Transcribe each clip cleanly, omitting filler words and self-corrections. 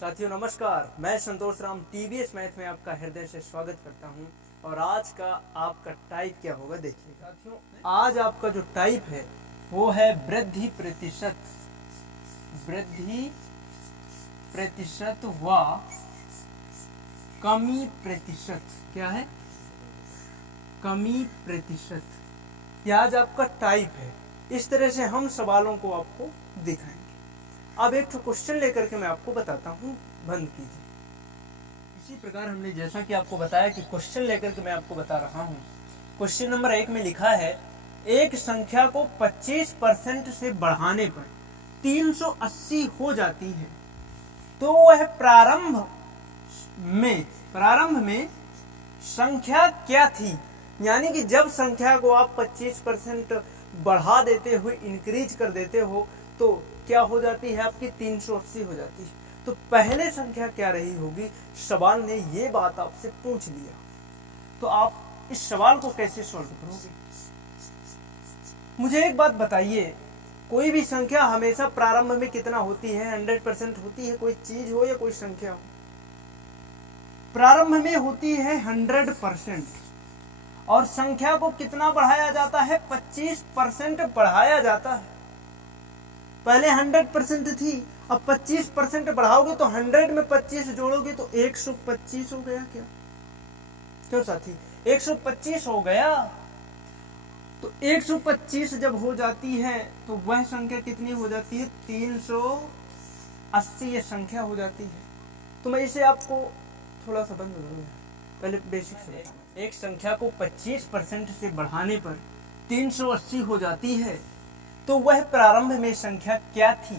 साथियों नमस्कार, मैं संतोष राम टीवीएस मैथ में आपका हृदय से स्वागत करता हूं। और आज का आपका टाइप क्या होगा देखिए साथियों। आज आपका जो टाइप है वो है वृद्धि प्रतिशत व कमी प्रतिशत। क्या है? कमी प्रतिशत। यह आज आपका टाइप है। इस तरह से हम सवालों को आपको दिखाएंगे। अब एक क्वेश्चन लेकर के मैं आपको बताता हूँ, बंद कीजिए। इसी प्रकार हमने जैसा कि आपको बताया कि क्वेश्चन लेकर के मैं आपको बता रहा हूँ। क्वेश्चन नंबर 1 में लिखा है, एक संख्या को 25% से बढ़ाने पर 380 हो जाती है, तो वह प्रारंभ में संख्या क्या थी। यानी कि जब संख्या को आप 25% बढ़ा देते हुए इंक्रीज कर देते हो तो क्या हो जाती है आपकी? 380 हो जाती है। तो पहले संख्या क्या रही होगी? सवाल ने ये बात आपसे पूछ लिया, तो आप इस सवाल को कैसे सॉल्व करोगे? मुझे एक बात बताइए, कोई भी संख्या हमेशा प्रारंभ में कितना होती है? 100% होती है। कोई चीज हो या कोई संख्या हो, प्रारंभ में होती है 100%। और संख्या को कितना बढ़ाया जाता है? 25% बढ़ाया जाता है। पहले 100% थी, अब 25% बढ़ाओगे तो 100 में 25 जोड़ोगे तो 125 हो गया। क्या क्यों साथी? 125 हो गया। तो 125 जब हो जाती है तो वह संख्या कितनी हो जाती है? 380 ये संख्या हो जाती है। तो मैं इसे आपको थोड़ा सा बंद करूंगा, पहले बेसिक से बताऊं। एक संख्या को 25% से बढ़ाने पर 380 हो जाती है, तो वह प्रारंभ में संख्या क्या थी?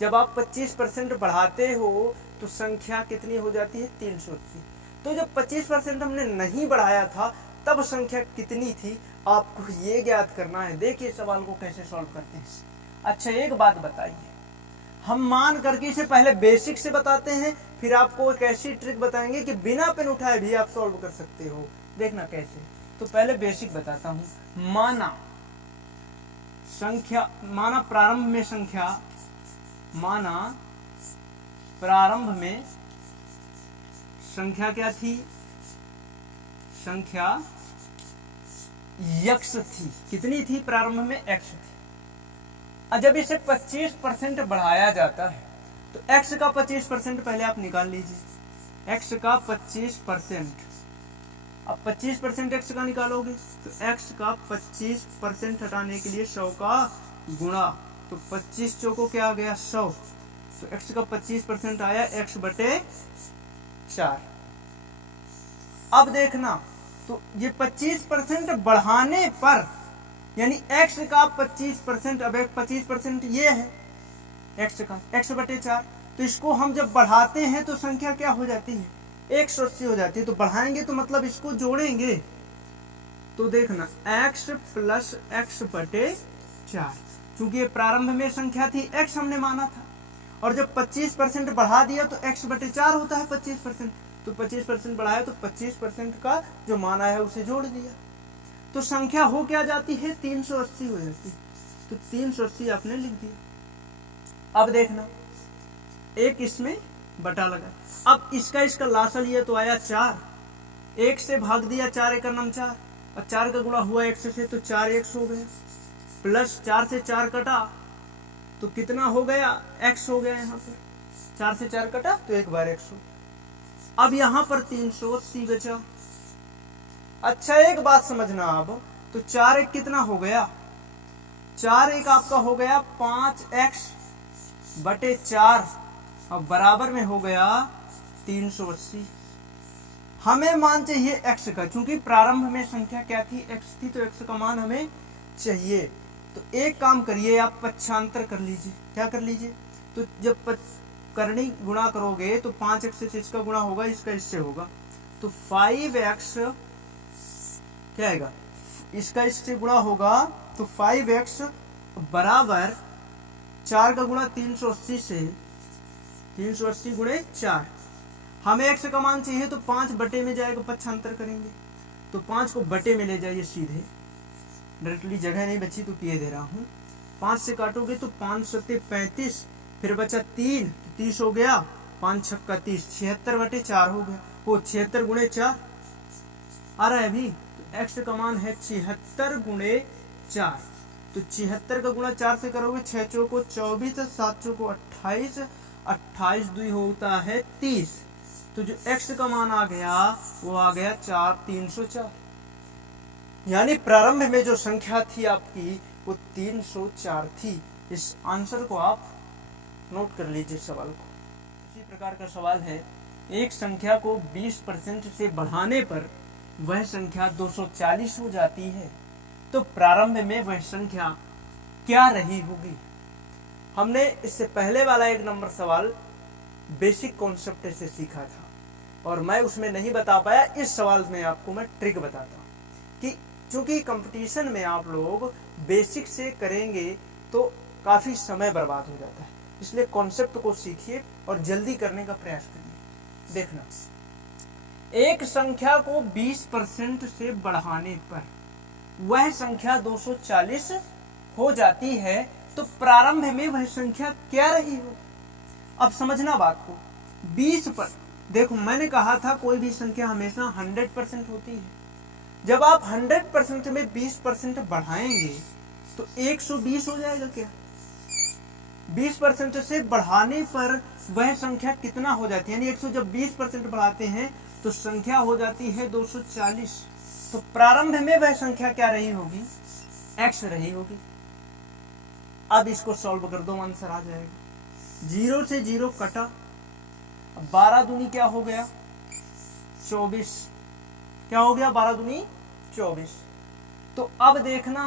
जब आप 25% बढ़ाते हो तो संख्या कितनी हो जाती है? 380। तो जब 25% हमने नहीं बढ़ाया था तब संख्या कितनी थी? आपको ये ज्ञात करना है। देखिए सवाल को कैसे सॉल्व करते हैं। अच्छा एक बात बताइए, हम मान करके इसे पहले बेसिक से बताते हैं, फिर आपको एक ऐसी ट्रिक बताएंगे कि बिना पेन उठाए भी आप सॉल्व कर सकते हो। देखना कैसे। तो पहले बेसिक बताता हूं। माना प्रारंभ में संख्या क्या थी? संख्या x थी। कितनी थी प्रारंभ में? x थी। जब इसे 25% बढ़ाया जाता है तो x का 25% पहले आप निकाल लीजिए। x का 25%, अब 25% x का निकालोगे तो x का 25% हटाने के लिए 100 का गुणा, तो 25 चौको क्या आ गया? 100। तो x का 25% आया x/4। अब देखना, तो ये 25% बढ़ाने पर, यानी x का 25%, अब एक 25% ये है x का, x/4। तो इसको हम जब बढ़ाते हैं तो संख्या क्या हो जाती है? 180 हो जाती है। तो बढ़ाएंगे तो मतलब इसको जोड़ेंगे, तो देखना x + x/4। चूंकि ये प्रारंभ में संख्या थी, x हमने माना था, और जब 25% बढ़ा दिया तो x/4 होता है 25%। तो 25% बढ़ाया तो 25% का जो माना है उसे जोड़ दिया, तो संख्या हो क्या जाती है? 380 हो जाती है। तो 380 आपने लिख दिया। अब देखना, एक इसमें बटा लगा। अब इसका लासा लिया तो आया 4, 1 से भाग दिया, 4 × 4, और 4 का गुणा हुआ x से तो 4x हो गया, प्लस 4 से 4 कटा तो कितना हो गया? x हो गया। यहाँ पर 4 से 4 कटा तो 1 बार x हो। अब यहाँ पर 380 बचा। अच्छा एक बात समझना, अब तो 4 कितना हो गया? 4 आपका हो गया 5x/4, और बराबर में हो गया 380। हमें मान चाहिए x का, क्योंकि प्रारंभ में संख्या क्या थी? x थी, तो x का मान हमें चाहिए। तो एक काम करिए, आप पक्षांतर कर लीजिए। क्या कर लीजिए? तो जब करनी गुणा करोगे तो 5x से इसका गुणा होगा, इसका इससे होगा, तो 5x क्या आएगा? इसका इससे गुणा होगा तो 5x बराबर 4 का गुणा 380 से, 380 × 4। हमें x का मान चाहिए तो 5 बटे में जाएगा, पक्षांतर करेंगे तो 5 को बटे में ले जाइए सीधे, डायरेक्टली जगह नहीं बची तो किए दे रहा हूँ। 5 से काटोगे तो 5 × 7 = 35, फिर बचा 3, 30 हो गया, 5 छक्का 30, 76/4 हो गया। वो 76 गुणे 4 आ रहा है अभी, तो एक्स का मान है 76 गुणे 4। तो 76 का गुणा 4 से करोगे 6 चौको 24, 7 चौको 28, 28 दूनी होता है 30। तो जो एक्स का मान आ गया वो आ गया 304। यानी प्रारंभ में जो संख्या थी आपकी वो 304 थी। इस आंसर को आप नोट कर लीजिए सवाल को। इसी प्रकार का सवाल है, एक संख्या को 20% से बढ़ाने पर वह संख्या 240 हो जाती है, तो प्रारंभ में वह संख्या क्या रही होगी। हमने इससे पहले वाला 1 नंबर सवाल बेसिक कॉन्सेप्ट से सीखा था और मैं उसमें नहीं बता पाया। इस सवाल में आपको मैं ट्रिक बताता हूँ कि चूंकि कंपटीशन में आप लोग बेसिक से करेंगे तो काफी समय बर्बाद हो जाता है, इसलिए कॉन्सेप्ट को सीखिए और जल्दी करने का प्रयास करिए। देखना, एक संख्या को 20% से बढ़ाने पर वह संख्या 240 हो जाती है, तो प्रारंभ में वह संख्या क्या रही हो। अब समझना बात को, 20 पर देखो मैंने कहा था कोई भी संख्या हमेशा 100% होती है। जब आप 100% में 20% बढ़ाएंगे तो 120 हो जाएगा क्या। 20% से बढ़ाने पर वह संख्या कितना हो जाती है, यानी 100 जब 20% बढ़ाते हैं तो संख्या हो जाती है 240। तो प्रारंभ में वह संख्या क्या रही होगी, x रही होगी। अब इसको सॉल्व कर दो, आंसर आ जाएगा। 0 से 0 कटा, 12 दूनी क्या हो गया 24, क्या हो गया 12 दूनी 24। तो अब देखना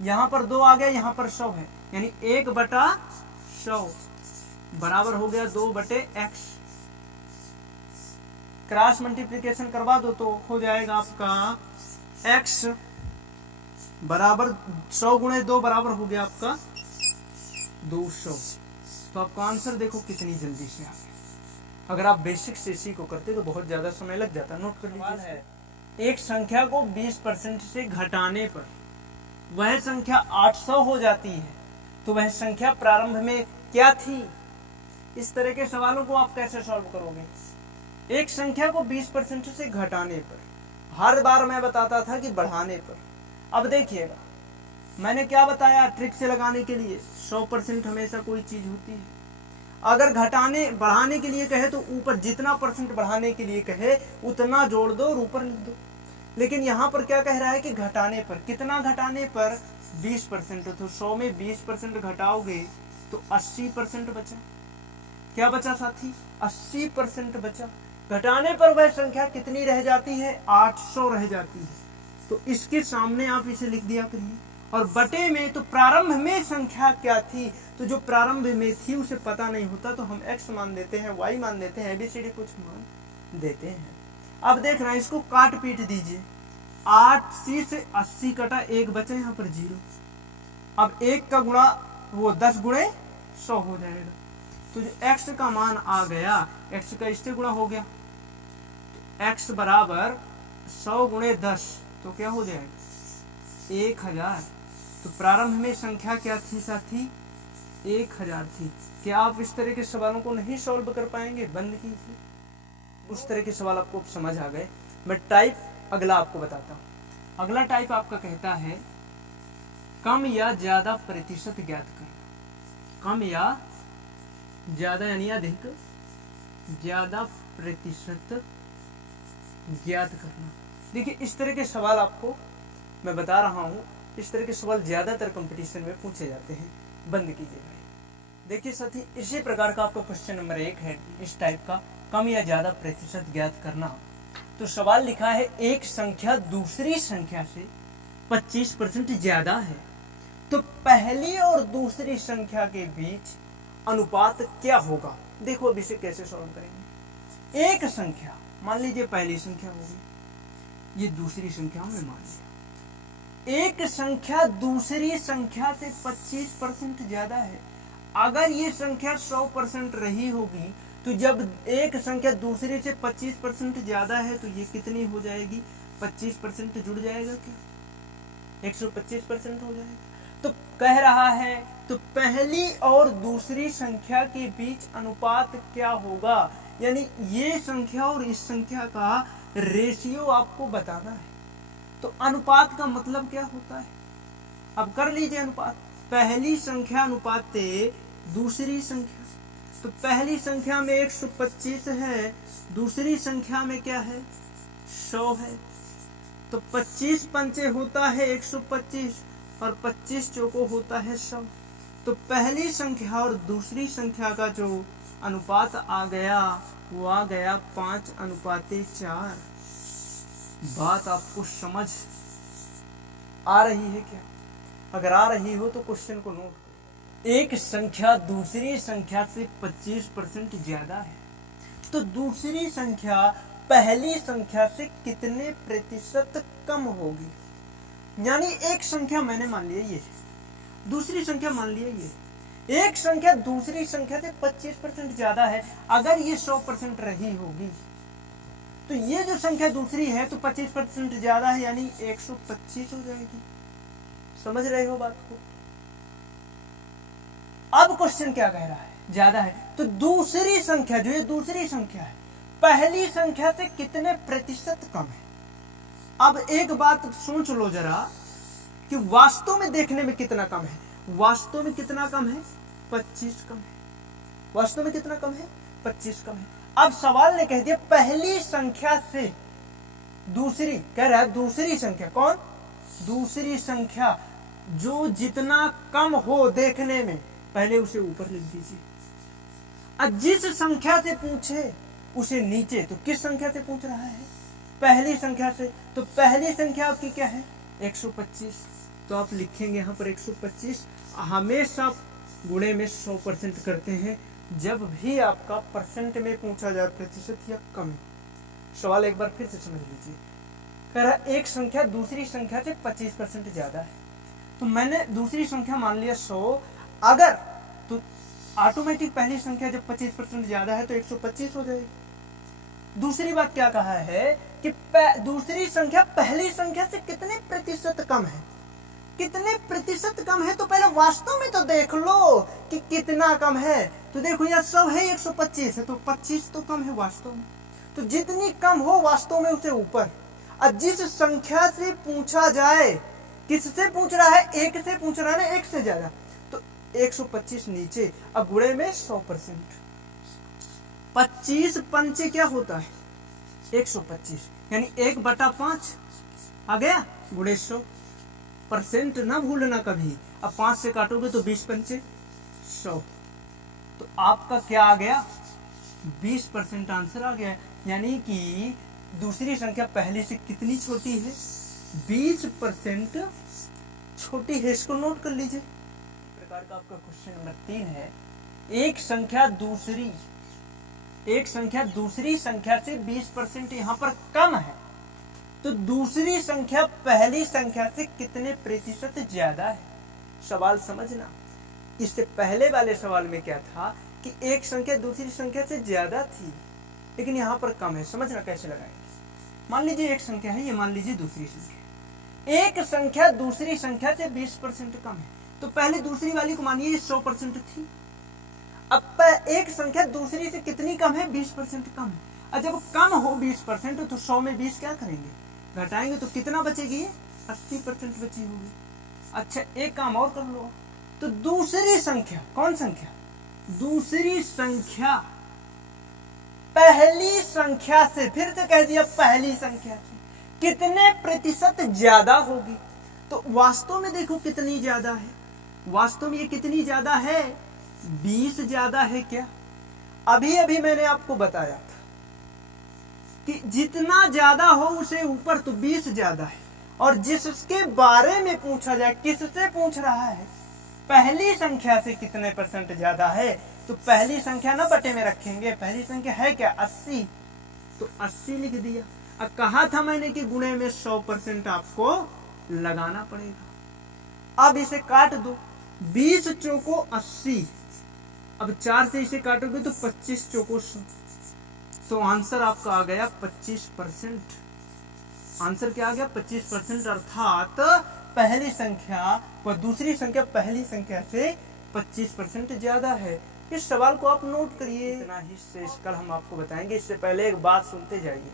यहां पर 2 आ गया, यहां पर 100 है, यानी 1/100 बराबर हो गया 2/x। क्रॉस मल्टीप्लिकेशन करवा दो तो हो जाएगा आपका x बराबर 100 गुणे 2 बराबर हो गया आपका 200। तो आपका आंसर देखो कितनी जल्दी से आ गया। अगर आप बेसिक से इसी को करते तो बहुत ज्यादा समय लग जाता। नोट कर लीजिए है, एक संख्या को 20% से घटाने पर वह संख्या 800 हो जाती है, तो वह संख्या प्रारंभ में क्या थी। इस तरह के सवालों को आप कैसे सॉल्व करोगे। एक संख्या को 20% से घटाने पर, हर बार मैं बताता था कि बढ़ाने पर। अब देखिएगा मैंने क्या बताया, ट्रिक से लगाने के लिए 100% हमेशा कोई चीज होती है। अगर घटाने बढ़ाने के लिए कहे तो ऊपर जितना परसेंट बढ़ाने के लिए कहे उतना जोड़ दो और ऊपर लिख दो। लेकिन यहाँ पर क्या कह रहा है कि घटाने पर, कितना घटाने पर 20%। तो 100 में 20% घटाओगे तो 80% बचा। क्या बचा साथी, 80% बचा। घटाने पर वह संख्या कितनी रह जाती है, 800 रह जाती है। तो इसके सामने आप इसे लिख दिया करिए। और बटे में तो प्रारंभ में संख्या क्या थी, तो जो प्रारंभ में थी उसे पता नहीं होता तो हम x मान देते हैं, y मान देते हैं, ABCD कुछ मान देते हैं। अब देखना इसको काट पीट दीजिए। 80 से 80 कटा, 1 बचा यहाँ पर 0। अब 1 का गुणा वो 10 गुणे 100 हो जाएगा। तो जो x का मान आ गया, x का इससे गुणा हो गया, तो x बराबर 100 गुणे 10, तो क्या हो जाएगा 1000। तो प्रारंभ में संख्या क्या थी साथी, 1000 थी। क्या आप इस तरह के सवालों को नहीं सॉल्व कर पाएंगे, बंद कीजिए। उस तरह के सवाल आपको समझ आ गए। मैं टाइप अगला आपको बताता हूँ। अगला टाइप आपका कहता है कम या ज्यादा प्रतिशत ज्ञात करना। कम या ज्यादा यानी अधिक, ज्यादा प्रतिशत ज्ञात करना। देखिए इस तरह के सवाल आपको मैं बता रहा हूँ, इस तरह के सवाल ज्यादातर कंपटीशन में पूछे जाते हैं। बंद कीजिए भाई। देखिए साथी, इसी प्रकार का आपका क्वेश्चन नंबर 1 है इस टाइप का, कम या ज्यादा प्रतिशत ज्ञात करना। तो सवाल लिखा है एक संख्या दूसरी संख्या से 25% ज्यादा है, तो पहली और दूसरी संख्या के बीच अनुपात क्या होगा। देखो अब इसे कैसे सॉल्व करेंगे। एक संख्या मान लीजिए पहली संख्या होगी, ये दूसरी संख्या में मान लिया। एक संख्या दूसरी संख्या से 25% ज्यादा है। अगर ये संख्या 100% रही होगी तो जब एक संख्या दूसरी से 25% ज्यादा है तो ये कितनी हो जाएगी, 25% जुड़ जाएगा क्या, 125% हो जाएगा। तो कह रहा है तो पहली और दूसरी संख्या के बीच अनुपात क्या होगा, यानी ये संख्या और इस संख्या का रेशियो आपको बताना है। तो अनुपात का मतलब क्या होता है, अब कर लीजिए अनुपात। पहली संख्या अनुपात दूसरी संख्या, तो पहली संख्या में 125 है, दूसरी संख्या में क्या है 100 है। तो 25 पंचे होता है 125 और 25 चौको होता है 100। तो पहली संख्या और दूसरी संख्या का जो अनुपात आ गया वो आ गया 5:4। बात आपको समझ आ रही है क्या? अगर आ रही हो तो क्वेश्चन को नोट करो। एक संख्या दूसरी संख्या से 25% ज्यादा है, तो दूसरी संख्या पहली संख्या से कितने प्रतिशत कम होगी। यानी एक संख्या मैंने मान लिया ये, दूसरी संख्या मान लिया ये, एक संख्या दूसरी संख्या से 25% ज्यादा है। अगर ये 100% रही होगी तो ये जो संख्या दूसरी है तो 25% ज्यादा है, यानी 125 हो जाएगी। समझ रहे हो बात को? अब क्वेश्चन क्या कह रहा है, ज्यादा है तो दूसरी संख्या, जो ये दूसरी संख्या है, पहली संख्या से कितने प्रतिशत कम है। अब एक बात सोच लो जरा कि वास्तव में देखने में कितना कम है। वास्तव में कितना कम है, 25 कम है। वास्तव में कितना कम है, 25 कम है। अब सवाल ने कह दिया पहली संख्या से दूसरी, कह रहा है दूसरी संख्या, कौन, दूसरी संख्या जो जितना कम हो देखने में, पहले उसे ऊपर लिख दीजिए। अब जिस संख्या से पूछे उसे नीचे, तो किस संख्या से पूछ रहा है, पहली संख्या से। तो पहली संख्या आपकी क्या है 125, तो आप लिखेंगे यहां पर 125। हमेशा गुणे में 100% करते हैं जब भी आपका परसेंट में पूछा जाए, प्रतिशत या कम। सवाल एक बार फिर से समझ लीजिए। कह रहा एक संख्या दूसरी संख्या से 25% ज्यादा है, तो मैंने दूसरी संख्या मान लिया 100। अगर तो ऑटोमेटिक पहली संख्या जब 25% ज्यादा है तो 125 हो जाएगी। दूसरी बात क्या कहा है कि दूसरी संख्या पहली संख्या से कितने प्रतिशत कम है। कितने प्रतिशत कम है, तो पहले वास्तव में तो देख लो कि कितना कम है। तो देखो यार 100 है, 125 है, तो 25 तो कम है वास्तव में। तो जितनी कम हो वास्तव में उसे ऊपर। अब जिस संख्या से पूछा जाए, किससे पूछ रहा है, एक से पूछ रहा है ना, एक से ज्यादा, तो 125 नीचे। अब गुणे में 100%, 25 पंचे क्या होता है 125, यानी 1/5 आ गया, गुणे 100। परसेंट ना भूलना कभी। अब 5 से काटोगे तो 20 पंचे 100, तो आपका क्या आ गया 20% आंसर आ गया। यानी कि दूसरी संख्या पहली से कितनी छोटी है, 20% छोटी है। इसको नोट कर लीजिए। प्रकार का आपका क्वेश्चन नंबर 3 है। एक संख्या दूसरी संख्या से 20% यहां पर कम है, तो दूसरी संख्या पहली संख्या से कितने प्रतिशत ज्यादा है। सवाल समझना, इससे पहले वाले सवाल में क्या था कि एक संख्या दूसरी संख्या से ज्यादा थी, लेकिन यहां पर कम है। समझना कैसे लगाएंगे। मान लीजिए एक संख्या है, ये मान लीजिए दूसरी संख्या। एक संख्या दूसरी संख्या से 20% कम है, तो पहले दूसरी वाली को मानिए 100% थी। अब एक संख्या दूसरी से कितनी कम है, 20% कम है। और जब कम हो 20% तो 100 में 20 क्या करेंगे, घटाएंगे, तो कितना बचेगी, 80% बची होगी। अच्छा एक काम और कर लो, तो दूसरी संख्या, कौन संख्या, दूसरी संख्या पहली संख्या से, फिर से कह दिया पहली संख्या से कितने प्रतिशत ज्यादा होगी। तो वास्तव में देखो कितनी ज्यादा है, वास्तव में ये कितनी ज्यादा है, 20 ज्यादा है। क्या अभी अभी मैंने आपको बताया था कि जितना ज्यादा हो उसे ऊपर, तो 20 ज्यादा है। और जिसके बारे में पूछा जाए, किससे पूछ रहा है, पहली संख्या से कितने % ज्यादा है, तो पहली संख्या ना बटे में रखेंगे। पहली संख्या है क्या 80, तो 80 लिख दिया। अब कहा था मैंने कि गुणे में 100% आपको लगाना पड़ेगा। अब इसे काट दो, 20 चौको 80, अब 4 से इसे काटोगे तो 25 चौको 100, तो आंसर आपका आ गया 25%। आंसर क्या आ गया 25%, अर्थात पहली संख्या व दूसरी संख्या पहली संख्या से 25% ज्यादा है। इस सवाल को आप नोट करिए। इतना ही शेष कल हम आपको बताएंगे। इससे पहले एक बात सुनते जाइए।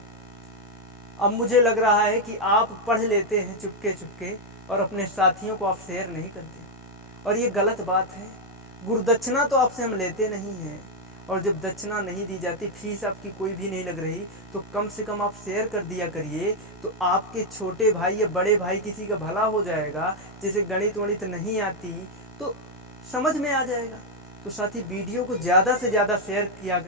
अब मुझे लग रहा है कि आप पढ़ लेते हैं चुपके चुपके और अपने साथियों को आप शेयर नहीं करते, और ये गलत बात है। गुरुदक्षिणा तो आपसे हम लेते नहीं हैं, और जब दक्षिणा नहीं दी जाती, फीस आपकी कोई भी नहीं लग रही, तो कम से कम आप शेयर कर दिया करिए। तो आपके छोटे भाई या बड़े भाई किसी का भला हो जाएगा, जिसे गणित वणित नहीं आती तो समझ में आ जाएगा। तो साथी वीडियो को ज़्यादा से ज़्यादा शेयर किया